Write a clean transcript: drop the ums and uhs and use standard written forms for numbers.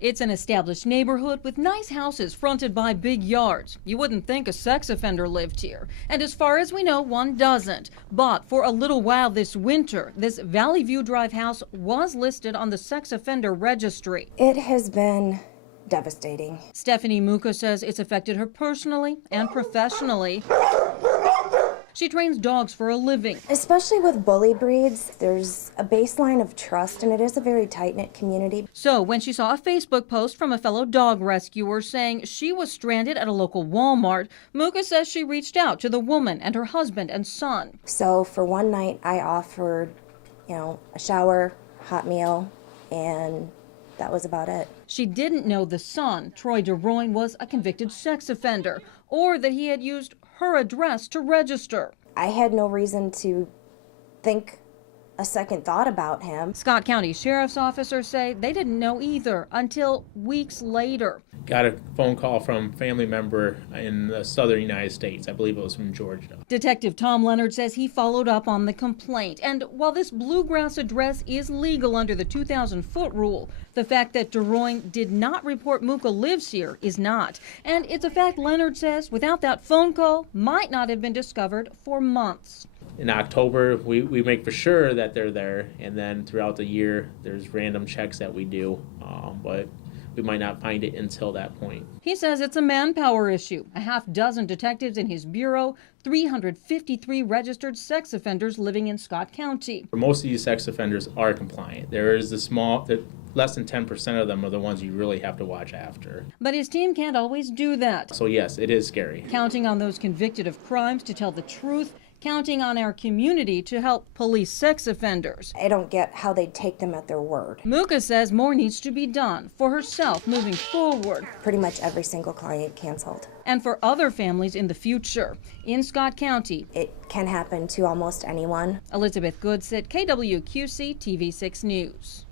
It's an established neighborhood with nice houses fronted by big yards. You wouldn't think a sex offender lived here. And as far as we know, one doesn't. But for a little while this winter, this Valley View Drive house was listed on the sex offender registry. It has been devastating. Stephanie Muka says it's affected her personally and professionally. She trains dogs for a living. Especially with bully breeds, there's a baseline of trust, and it is a very tight-knit community. So when she saw a Facebook post from a fellow dog rescuer saying she was stranded at a local Walmart, Muka says she reached out to the woman and her husband and son. So for one night, I offered, a shower, hot meal, and that was about it. She didn't know the son, Troy DeRoyne, was a convicted sex offender, or that he had used her address to register. I had no reason to think a second thought about him. Scott County Sheriff's officers say they didn't know either until weeks later. Got a phone call from a family member in the southern United States. I believe it was from Georgia. Detective Tom Leonard says he followed up on the complaint. And while this bluegrass address is legal under the 2,000-foot rule, the fact that DeRoyne did not report Muka lives here is not. And it's a fact Leonard says without that phone call might not have been discovered for months. In October, we make for sure that they're there, and then throughout the year, there's random checks that we do, but we might not find it until that point. He says it's a manpower issue. A half dozen detectives in his bureau, 353 registered sex offenders living in Scott County. Most of these sex offenders are compliant. There is less than 10% of them are the ones you really have to watch after. But his team can't always do that. So yes, it is scary. Counting on those convicted of crimes to tell the truth, counting on our community to help police sex offenders. I don't get how they take them at their word. Muka says more needs to be done for herself moving forward. Pretty much every single client canceled. And for other families in the future. In Scott County, it can happen to almost anyone. Elizabeth Goodsit, KWQC TV6 News.